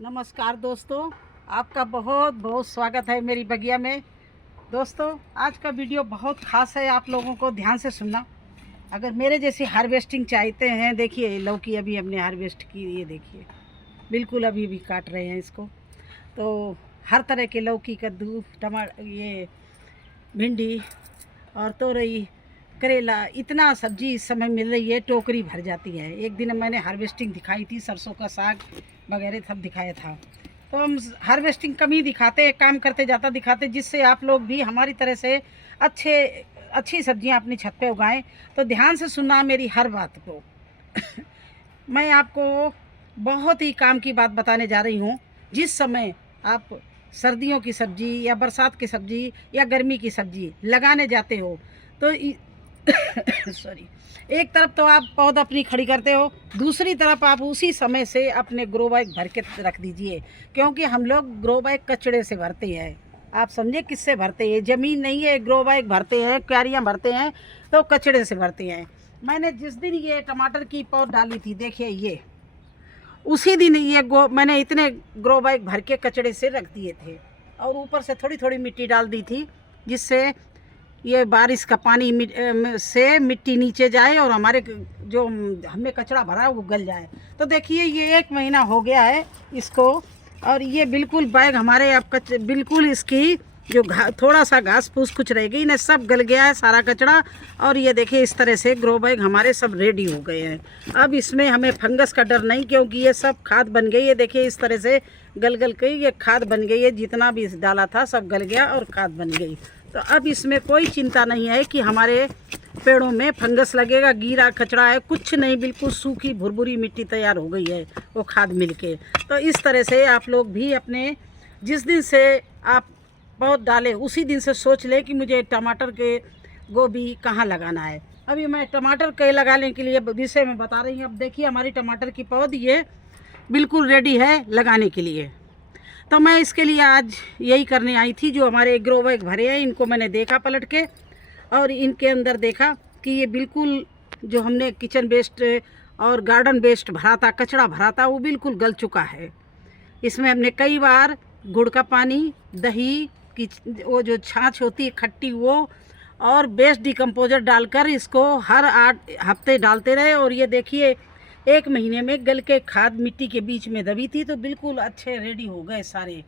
नमस्कार दोस्तों, आपका बहुत बहुत स्वागत है मेरी बगिया में। दोस्तों, आज का वीडियो बहुत ख़ास है, आप लोगों को ध्यान से सुनना। अगर मेरे जैसी हार्वेस्टिंग चाहते हैं, देखिए लौकी अभी हमने हार्वेस्ट की, ये देखिए बिल्कुल अभी भी काट रहे हैं इसको। तो हर तरह के लौकी, कद्दू, टमाटर, ये भिंडी और तोरई, करेला, इतना सब्जी इस समय मिल रही है, टोकरी भर जाती है। एक दिन मैंने हार्वेस्टिंग दिखाई थी, सरसों का साग वगैरह सब दिखाया था। तो हम हार्वेस्टिंग कम ही दिखाते, एक काम करते जाता दिखाते, जिससे आप लोग भी हमारी तरह से अच्छी सब्जियां अपनी छत पे उगाएं। तो ध्यान से सुनना मेरी हर बात को। मैं आपको बहुत ही काम की बात बताने जा रही हूँ। जिस समय आप सर्दियों की सब्जी या बरसात की सब्जी या गर्मी की सब्जी लगाने जाते हो तो सॉरी, एक तरफ तो आप पौधा अपनी खड़ी करते हो, दूसरी तरफ आप उसी समय से अपने ग्रो बैग भर के रख दीजिए। क्योंकि हम लोग ग्रो बैग कचड़े से भरते हैं। आप समझे किससे भरते हैं? ज़मीन नहीं है, ग्रो बैग भरते हैं, क्यारियाँ भरते हैं, तो कचड़े से भरते हैं। मैंने जिस दिन ये टमाटर की पौध डाली थी, देखिए ये उसी दिन ये मैंने इतने ग्रो बैग भर के कचड़े से रख दिए थे और ऊपर से थोड़ी थोड़ी मिट्टी डाल दी थी, जिससे ये बारिश का पानी से मिट्टी नीचे जाए और हमारे जो हमने कचरा भरा वो गल जाए। तो देखिए ये 1 महीना हो गया है इसको, और ये बिल्कुल बैग हमारे अब बिल्कुल इसकी जो थोड़ा सा घास फूस कुछ रह गई ना, सब गल गया है सारा कचरा। और ये देखिए इस तरह से ग्रो बैग हमारे सब रेडी हो गए हैं। अब इसमें हमें फंगस का डर नहीं, क्योंकि ये सब खाद बन गई है। देखिए इस तरह से गल गल के ये खाद बन गई है, जितना भी डाला था सब गल गया और खाद बन गई। तो अब इसमें कोई चिंता नहीं है कि हमारे पेड़ों में फंगस लगेगा, गीला कचरा है, कुछ नहीं, बिल्कुल सूखी भुरभुरी मिट्टी तैयार हो गई है वो खाद मिलके। तो इस तरह से आप लोग भी अपने जिस दिन से आप पौध डालें उसी दिन से सोच लें कि मुझे टमाटर के गोभी कहाँ लगाना है। अभी मैं टमाटर के लगाने के लिए विषय में बता रही हूँ। अब देखिए हमारी टमाटर की पौध ये बिल्कुल रेडी है लगाने के लिए। तो मैं इसके लिए आज यही करने आई थी। जो हमारे ग्रो बैग भरे हैं इनको मैंने देखा पलट के, और इनके अंदर देखा कि ये बिल्कुल जो हमने किचन वेस्ट और गार्डन वेस्ट भरा था, कचरा भरा था, वो बिल्कुल गल चुका है। इसमें हमने कई बार गुड़ का पानी, दही की वो जो छाछ होती है खट्टी, वो और बेस्ट डिकम्पोजर डालकर इसको हर 8 हफ्ते डालते रहे। और ये देखिए 1 महीने में गल के खाद मिट्टी के बीच में दबी थी, तो बिल्कुल अच्छे रेडी हो गए सारे।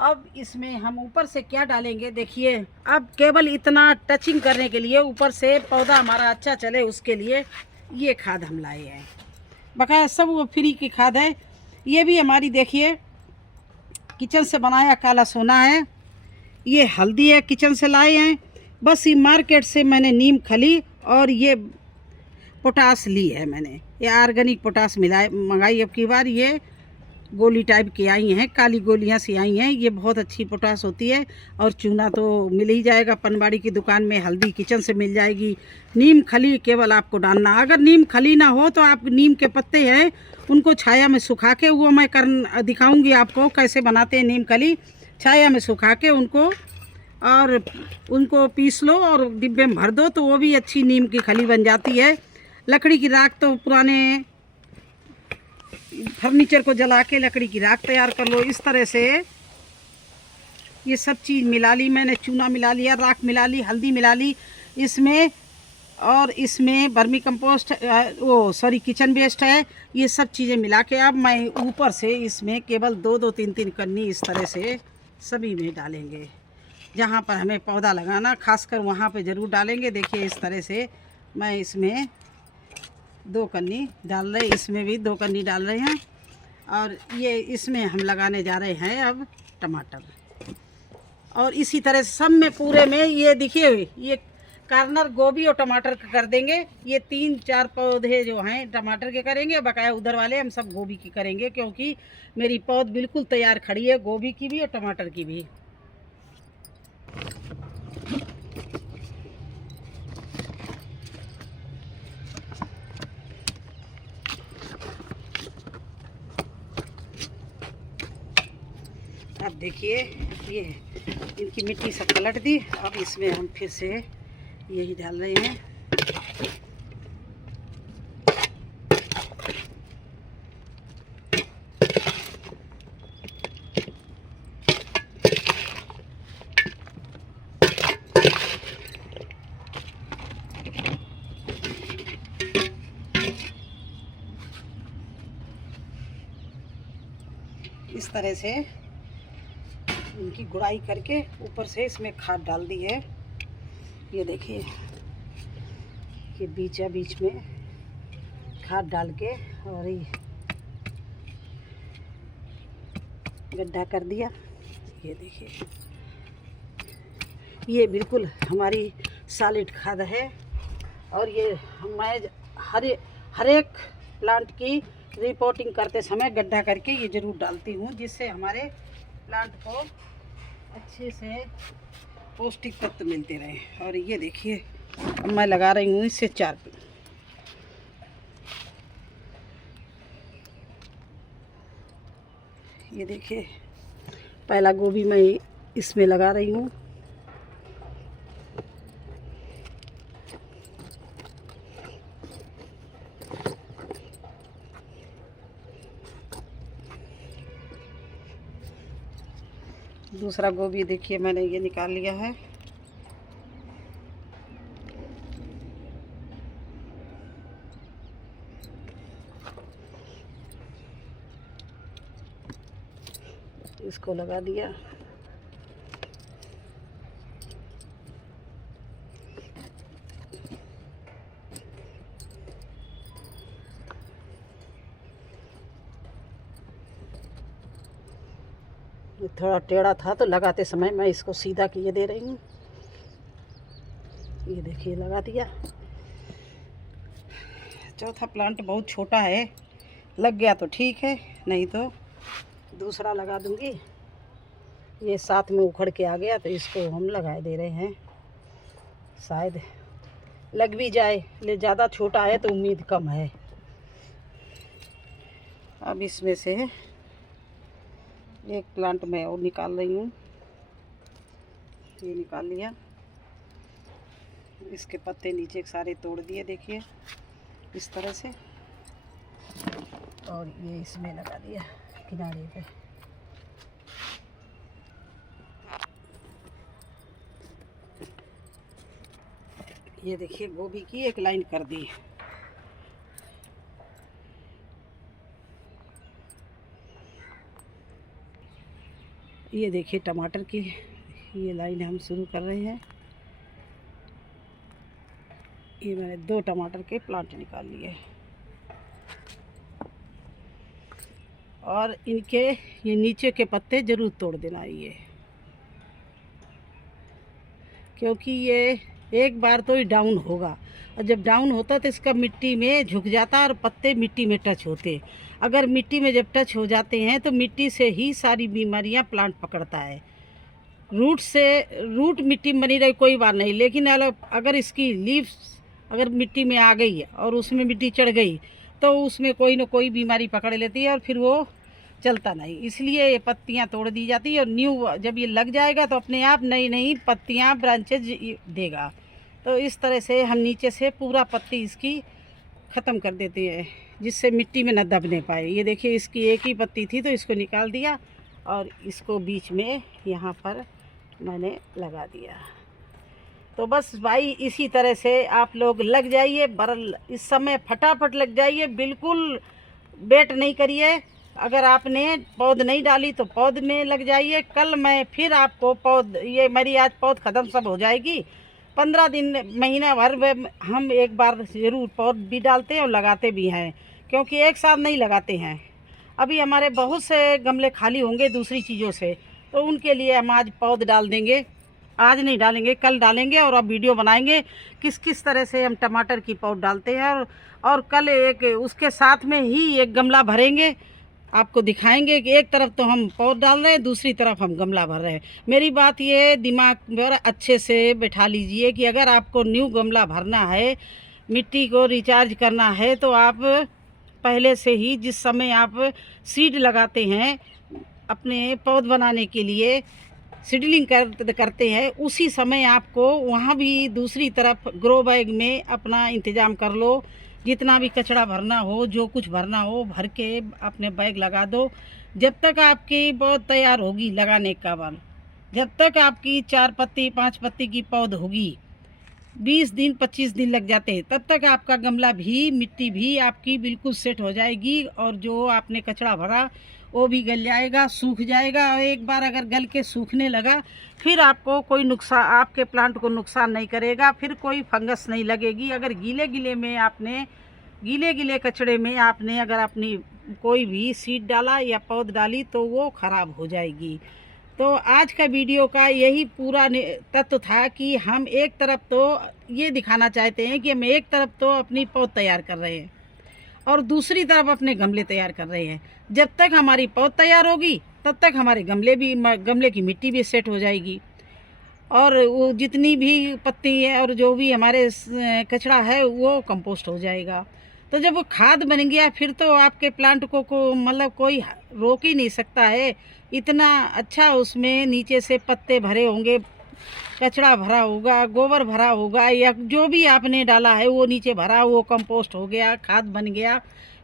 अब इसमें हम ऊपर से क्या डालेंगे, देखिए अब केवल इतना टचिंग करने के लिए, ऊपर से पौधा हमारा अच्छा चले उसके लिए ये खाद हम लाए हैं। बकाया सब वो फ्री की खाद है। ये भी हमारी देखिए किचन से बनाया काला सोना है। ये हल्दी है, किचन से लाए हैं। बस ये मार्केट से मैंने नीम खली और ये पोटास ली है मैंने, ये ऑर्गेनिक पोटास मिलाए मंगाई। अब की बार ये गोली टाइप की आई हैं, काली गोलियां सी आई हैं। ये बहुत अच्छी पोटास होती है। और चूना तो मिल ही जाएगा पनवाड़ी की दुकान में, हल्दी किचन से मिल जाएगी। नीम खली केवल आपको डालना। अगर नीम खली ना हो तो आप नीम के पत्ते हैं उनको छाया में सुखा के, वो मैं दिखाऊंगी आपको कैसे बनाते हैं नीम खली। छाया में सुखा के उनको पीस लो और डिब्बे में भर दो, तो वो भी अच्छी नीम की खली बन जाती है। लकड़ी की राख, तो पुराने फर्नीचर को जला के लकड़ी की राख तैयार कर लो। इस तरह से ये सब चीज़ मिला ली मैंने, चूना मिला लिया, राख मिला ली, हल्दी मिला ली इसमें, और इसमें वर्मी कंपोस्ट किचन वेस्ट है। ये सब चीज़ें मिला के अब मैं ऊपर से इसमें केवल 2-2, 3-3 कन्नी इस तरह से सभी में डालेंगे। जहाँ पर हमें पौधा लगाना खासकर वहाँ पे ज़रूर डालेंगे। देखिए इस तरह से मैं इसमें 2 कन्नी डाल रहे, इसमें भी 2 कन्नी डाल रहे हैं। और ये इसमें हम लगाने जा रहे हैं अब टमाटर। और इसी तरह सब में पूरे में ये देखिए ये कार्नर गोभी और टमाटर का कर देंगे। ये 3-4 पौधे जो हैं टमाटर के करेंगे, बकाया उधर वाले हम सब गोभी की करेंगे, क्योंकि मेरी पौध बिल्कुल तैयार खड़ी है, गोभी की भी और टमाटर की भी। अब देखिए ये इनकी मिट्टी सब पलट दी। अब इसमें हम फिर से यही डाल रहे हैं। इस तरह से इनकी गुड़ाई करके ऊपर से इसमें खाद डाल दी है। ये देखिए, ये बीचा बीच में खाद डाल के और ये गड्ढा कर दिया। ये देखिए, ये बिल्कुल हमारी सॉलिड खाद है। और ये मैं हर एक प्लांट की रिपोर्टिंग करते समय गड्ढा करके ये ज़रूर डालती हूँ, जिससे हमारे प्लांट को अच्छे से पौष्टिक तत्व मिलते रहे। और ये देखिए, अब मैं लगा रही हूँ इससे 4 पेड़। ये देखिए, पहला गोभी मैं इसमें लगा रही हूँ। दूसरा गोभी देखिए मैंने ये निकाल लिया है। इसको लगा दिया। थोड़ा टेढ़ा था तो लगाते समय मैं इसको सीधा किए दे रही हूँ। ये देखिए, लगा दिया। चौथा प्लांट बहुत छोटा है, लग गया तो ठीक है, नहीं तो दूसरा लगा दूंगी। ये साथ में उखड़ के आ गया तो इसको हम लगा दे रहे हैं, शायद लग भी जाए। ले ज़्यादा छोटा है तो उम्मीद कम है। अब इसमें से एक प्लांट मैं और निकाल रही हूँ। ये निकाल लिया। इसके पत्ते नीचे सारे तोड़ दिए, देखिए इस तरह से। और ये इसमें लगा दिया किनारे पे। ये देखिए, गोभी की एक लाइन कर दी। ये देखिए, टमाटर की ये लाइन हम शुरू कर रहे हैं। ये मैंने 2 टमाटर के प्लांट निकाल लिए और इनके ये नीचे के पत्ते ज़रूर तोड़ देना, ये क्योंकि ये एक बार तो ही डाउन होगा, और जब डाउन होता तो इसका मिट्टी में झुक जाता और पत्ते मिट्टी में टच होते। अगर मिट्टी में जब टच हो जाते हैं तो मिट्टी से ही सारी बीमारियां प्लांट पकड़ता है। रूट मिट्टी में बनी रही कोई बात नहीं, लेकिन अगर इसकी लीव्स अगर मिट्टी में आ गई और उसमें मिट्टी चढ़ गई तो उसमें कोई ना कोई बीमारी पकड़ लेती है और फिर वो चलता नहीं। इसलिए ये पत्तियां तोड़ दी जाती है और न्यू जब ये लग जाएगा तो अपने आप नई नई पत्तियां ब्रांचेज देगा। तो इस तरह से हम नीचे से पूरा पत्ती इसकी ख़त्म कर देते हैं, जिससे मिट्टी में न दबने पाए। ये देखिए, इसकी एक ही पत्ती थी तो इसको निकाल दिया और इसको बीच में यहाँ पर मैंने लगा दिया। तो बस भाई, इसी तरह से आप लोग लग जाइए, बरल इस समय फटाफट लग जाइए, बिल्कुल वेट नहीं करिए। अगर आपने पौध नहीं डाली तो पौध में लग जाइए। कल मैं फिर आपको पौध, ये मेरी आज पौध ख़त्म सब हो जाएगी, 15 दिन महीना भर में हम एक बार ज़रूर पौध भी डालते हैं और लगाते भी हैं, क्योंकि एक साथ नहीं लगाते हैं। अभी हमारे बहुत से गमले खाली होंगे दूसरी चीज़ों से, तो उनके लिए हम आज पौध डाल देंगे। आज नहीं डालेंगे, कल डालेंगे और अब वीडियो बनाएंगे किस किस तरह से हम टमाटर की पौध डालते हैं। और कल एक उसके साथ में ही एक गमला भरेंगे, आपको दिखाएंगे कि एक तरफ तो हम पौध डाल रहे हैं, दूसरी तरफ हम गमला भर रहे हैं। मेरी बात ये दिमाग में अच्छे से बैठा लीजिए कि अगर आपको न्यू गमला भरना है, मिट्टी को रिचार्ज करना है, तो आप पहले से ही जिस समय आप सीड लगाते हैं अपने पौध बनाने के लिए, सीडलिंग करते हैं, उसी समय आपको वहाँ भी दूसरी तरफ ग्रो बैग में अपना इंतज़ाम कर लो। जितना भी कचरा भरना हो, जो कुछ भरना हो, भर के अपने बैग लगा दो। जब तक आपकी पौध तैयार होगी लगाने का बाद, जब तक आपकी 4 पत्ती 5 पत्ती की पौध होगी, 20 दिन 25 दिन लग जाते हैं। तब तक आपका गमला भी, मिट्टी भी आपकी बिल्कुल सेट हो जाएगी और जो आपने कचरा भरा वो भी गल जाएगा, सूख जाएगा। और एक बार अगर गल के सूखने लगा फिर आपको कोई नुकसान, आपके प्लांट को नुकसान नहीं करेगा, फिर कोई फंगस नहीं लगेगी। अगर गीले गीले में आपने, गीले गीले कचड़े में आपने अगर अपनी कोई भी सीड डाला या पौध डाली तो वो ख़राब हो जाएगी। तो आज का वीडियो का यही पूरा तत्व था कि हम एक तरफ तो ये दिखाना चाहते हैं कि हम एक तरफ तो अपनी पौध तैयार कर रहे हैं और दूसरी तरफ अपने गमले तैयार कर रहे हैं। जब तक हमारी पौध तैयार होगी तब तक हमारे गमले की मिट्टी भी सेट हो जाएगी और वो जितनी भी पत्ती है और जो भी हमारे कचरा है वो कंपोस्ट हो जाएगा। तो जब वो खाद बन गया फिर तो आपके प्लांट को मतलब कोई रोक ही नहीं सकता है। इतना अच्छा उसमें नीचे से पत्ते भरे होंगे, कचरा भरा होगा, गोबर भरा होगा या जो भी आपने डाला है वो नीचे भरा, वो कंपोस्ट हो गया, खाद बन गया।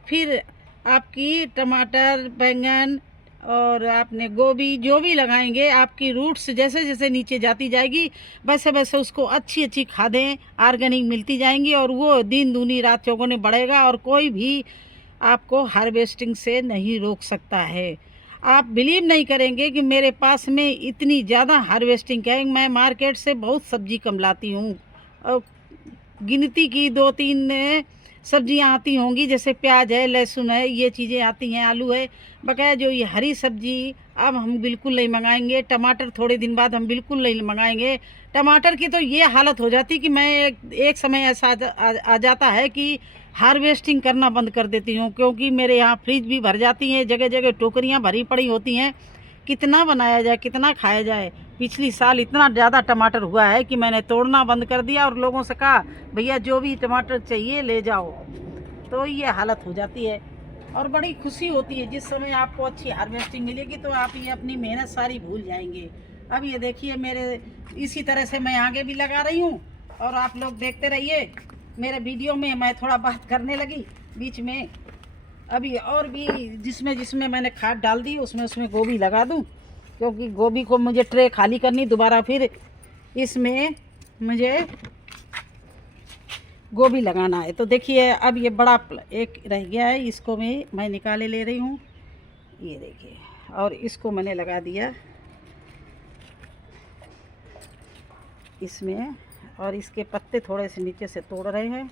फिर आपकी टमाटर, बैंगन और आपने गोभी जो भी लगाएंगे, आपकी रूट्स जैसे जैसे नीचे जाती जाएगी वैसे वैसे उसको अच्छी अच्छी खादें ऑर्गेनिक मिलती जाएंगी और वो दिन दूनी रात चौगुनी बढ़ेगा और कोई भी आपको हार्वेस्टिंग से नहीं रोक सकता है। आप बिलीव नहीं करेंगे कि मेरे पास में इतनी ज़्यादा हार्वेस्टिंग है। मैं मार्केट से बहुत सब्ज़ी कम लाती हूँ, गिनती की 2-3 सब्जियां आती होंगी, जैसे प्याज है, लहसुन है, ये चीज़ें आती हैं, आलू है। बकाया जो ये हरी सब्जी अब हम बिल्कुल नहीं मंगाएंगे। टमाटर थोड़े दिन बाद हम बिल्कुल नहीं मंगाएंगे। टमाटर की तो ये हालत हो जाती कि मैं एक समय ऐसा आ जाता है कि हार्वेस्टिंग करना बंद कर देती हूँ, क्योंकि मेरे यहाँ फ्रिज भी भर जाती हैं, जगह जगह टोकरियाँ भरी पड़ी होती हैं। कितना बनाया जाए, कितना खाया जाए। पिछली साल इतना ज़्यादा टमाटर हुआ है कि मैंने तोड़ना बंद कर दिया और लोगों से कहा भैया जो भी टमाटर चाहिए ले जाओ। तो ये हालत हो जाती है और बड़ी खुशी होती है जिस समय आपको अच्छी हार्वेस्टिंग मिलेगी तो आप ये अपनी मेहनत सारी भूल जाएंगे। अब ये देखिए मेरे इसी तरह से मैं आगे भी लगा रही हूँ और आप लोग देखते रहिए मेरे वीडियो में। मैं थोड़ा बात करने लगी बीच में, अभी और भी जिसमें जिसमें मैंने खाद डाल दी उसमें गोभी लगा दूं, क्योंकि गोभी को मुझे ट्रे खाली करनी, दोबारा फिर इसमें मुझे गोभी लगाना है। तो देखिए अब ये बड़ा एक रह गया है, इसको मैं निकाले ले रही हूँ, ये देखिए, और इसको मैंने लगा दिया इसमें। और इसके पत्ते थोड़े से नीचे से तोड़ रहे हैं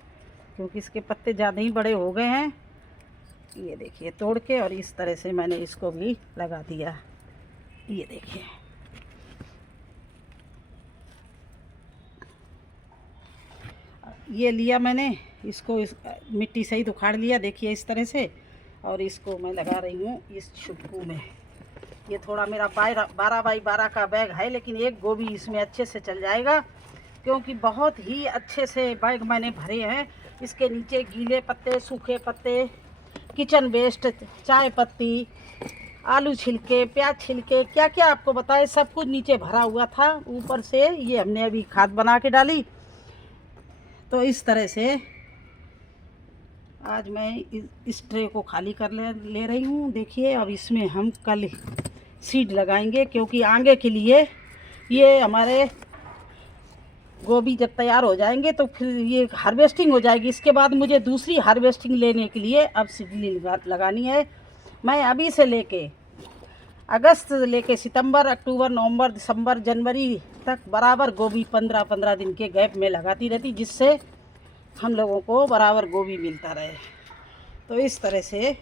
क्योंकि इसके पत्ते ज़्यादा ही बड़े हो गए हैं। ये देखिए तोड़ के और इस तरह से मैंने इसको भी लगा दिया। ये देखिए ये लिया मैंने, इसको इस मिट्टी सहित उखाड़ लिया, देखिए इस तरह से। और इसको मैं लगा रही हूँ इस छुटकू में। ये थोड़ा मेरा 12 बाई 12 का बैग है, लेकिन एक गोभी इसमें अच्छे से चल जाएगा क्योंकि बहुत ही अच्छे से बैग मैंने भरे हैं। इसके नीचे गीले पत्ते, सूखे पत्ते, किचन वेस्ट, चाय पत्ती, आलू छिलके, प्याज छिलके, क्या क्या आपको बताए, सब कुछ नीचे भरा हुआ था। ऊपर से ये हमने अभी खाद बना के डाली। तो इस तरह से आज मैं इस ट्रे को खाली कर ले रही हूँ। देखिए अब इसमें हम कल सीड लगाएंगे क्योंकि आगे के लिए ये हमारे गोभी जब तैयार हो जाएंगे तो फिर ये हार्वेस्टिंग हो जाएगी। इसके बाद मुझे दूसरी हार्वेस्टिंग लेने के लिए अब सीडली लगानी है। मैं अभी से लेके अगस्त से लेके सितंबर, अक्टूबर, नवंबर, दिसंबर, जनवरी तक बराबर गोभी 15-15 दिन के गैप में लगाती रहती, जिससे हम लोगों को बराबर गोभी मिलता रहे। तो इस तरह से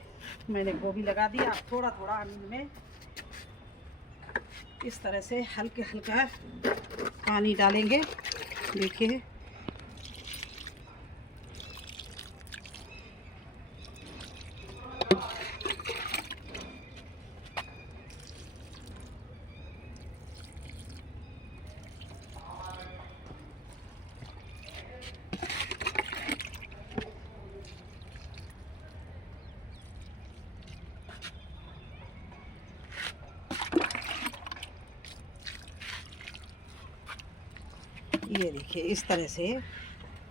मैंने गोभी लगा दिया। अब थोड़ा थोड़ा इनमें इस तरह से हल्के हल्का पानी डालेंगे। देखिए ये देखिए इस तरह से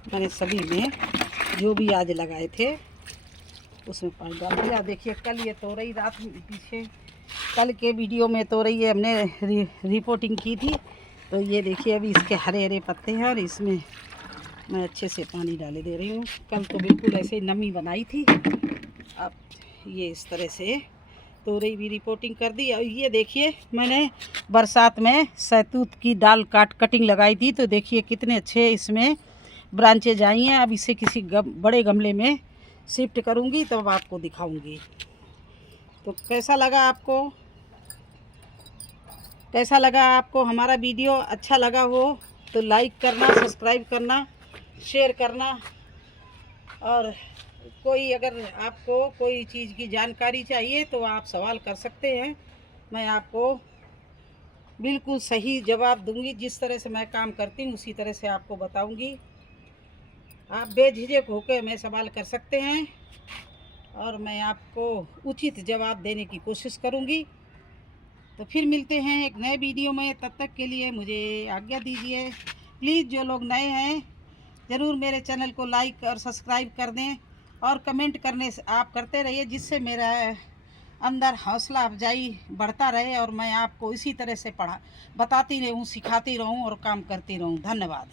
मैंने सभी में जो भी आज लगाए थे उसमें पानी डाल दिया। देखिए कल ये तोरई रात पीछे कल के वीडियो में तोरई ये हमने रिपोर्टिंग की थी। तो ये देखिए अभी इसके हरे हरे पत्ते हैं और इसमें मैं अच्छे से पानी डाले दे रही हूँ। कल तो बिल्कुल ऐसे नमी बनाई थी, अब ये इस तरह से तोरई भी रिपोर्टिंग कर दी। और ये देखिए मैंने बरसात में सहतूत की डाल कटिंग लगाई थी, तो देखिए कितने अच्छे इसमें ब्रांचेज आई हैं। अब इसे किसी बड़े गमले में शिफ्ट करूँगी तब आपको दिखाऊँगी। तो कैसा लगा आपको हमारा वीडियो? अच्छा लगा हो तो लाइक करना, सब्सक्राइब करना, शेयर करना। और कोई अगर आपको कोई चीज़ की जानकारी चाहिए तो आप सवाल कर सकते हैं, मैं आपको बिल्कुल सही जवाब दूंगी। जिस तरह से मैं काम करती हूँ उसी तरह से आपको बताऊंगी। आप बेझिझक होकर मैं सवाल कर सकते हैं और मैं आपको उचित जवाब देने की कोशिश करूंगी। तो फिर मिलते हैं एक नए वीडियो में, तब तक के लिए मुझे आज्ञा दीजिए। प्लीज़ जो लोग नए हैं ज़रूर मेरे चैनल को लाइक और सब्सक्राइब कर दें और कमेंट करने से आप करते रहिए, जिससे मेरा अंदर हौसला अफजाई बढ़ता रहे और मैं आपको इसी तरह से बताती रहूं, सिखाती रहूं और काम करती रहूं। धन्यवाद।